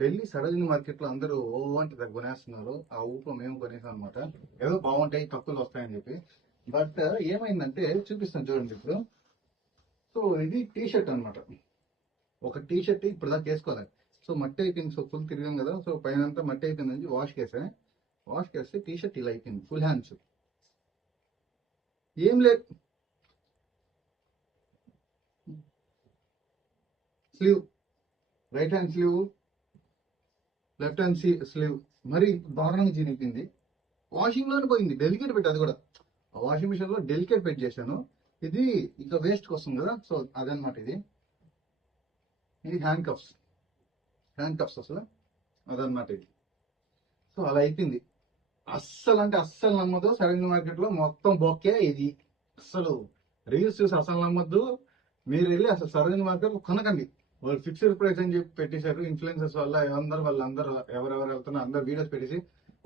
Delhi Sarojini market లో అందరూ ఓ అంటే కొనేస్తున్నారు. ఆ ఊపు మేము కొనేసాం అనమాట. ఏదో బాగుంటాయి, తక్కువలు వస్తాయని చెప్పి. బట్ ఏమైందంటే చూపిస్తాను చూడండి ఇప్పుడు. సో ఇది టీ షర్ట్ అనమాట. ఒక టీ షర్ట్ ఇప్పుడు దాకా వేసుకోవాలి. సో మట్టి అయిపోయింది. సో ఫుల్ తిరిగాం కదా. సో పైన అంతా మట్టి అయిపోయింది. వాష్ చేస్తే టీ షర్ట్ ఇలా అయిపోయింది. ఫుల్ హ్యాండ్స్ ఏం లేదు. Sleeve, right hand sleeve, left hand sleeve మరి దారుణంగా చినిగిపోయింది. వాషింగ్ లోనే పోయింది. డెలికేట్ పెట్టి అది కూడా ఆ వాషింగ్ మిషన్ లో డెలికేట్ పెట్టి చేశాను. ఇది ఇక వేస్ట్ వస్తుంది కదా. సో అదనమాట. ఇది హ్యాండ్ కప్స్ అసలు అదనమాట ఇది. సో అలా అయిపోయింది. అస్సలు అంటే అస్సలు నమ్మదు. సరైన మార్కెట్ లో మొత్తం బొక్కే ఇది. అస్సలు రీల్స్ చూసి అసలు నమ్మద్దు. మీరు వెళ్ళి అసలు సరైన మార్కెట్ కొనకండి. వాళ్ళు ఫిక్స్డ్ ప్రైస్ అని చెప్పి పెట్టేశారు. ఇన్ఫ్లుయెన్సర్స్ వల్ల వాళ్ళందరూ ఎవరెవరు వెళ్తున్నా అందరు వీడియోస్ పెట్టేసి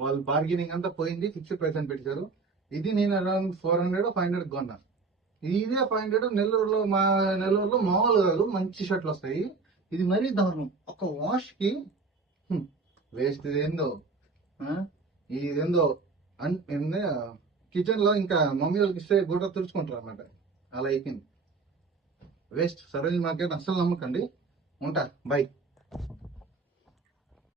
వాళ్ళు బార్గెనింగ్ అంతా పోయింది. ఫిక్స్డ్ ప్రైస్ అని పెట్టేశారు. ఇది నేను అరౌండ్ 400-500 కొన్నా. ఇదే 500 నెల్లూరులో మామూలు కాదు, మంచి షర్ట్లు వస్తాయి. ఇది మరీ దారుణం. ఒక వాష్ కి వేస్ట్. ఇదేందో ఇదేందో కిచెన్ లో ఇంకా మమ్మీ వాళ్ళకి ఇస్తే గుడ్డ తుడుచుకుంటారు అన్నమాట. అలా అయిపోయింది. వేస్ట్. సరోజిని మార్కెట్ అస్సలు నమ్మకండి. ఉంటా. బై.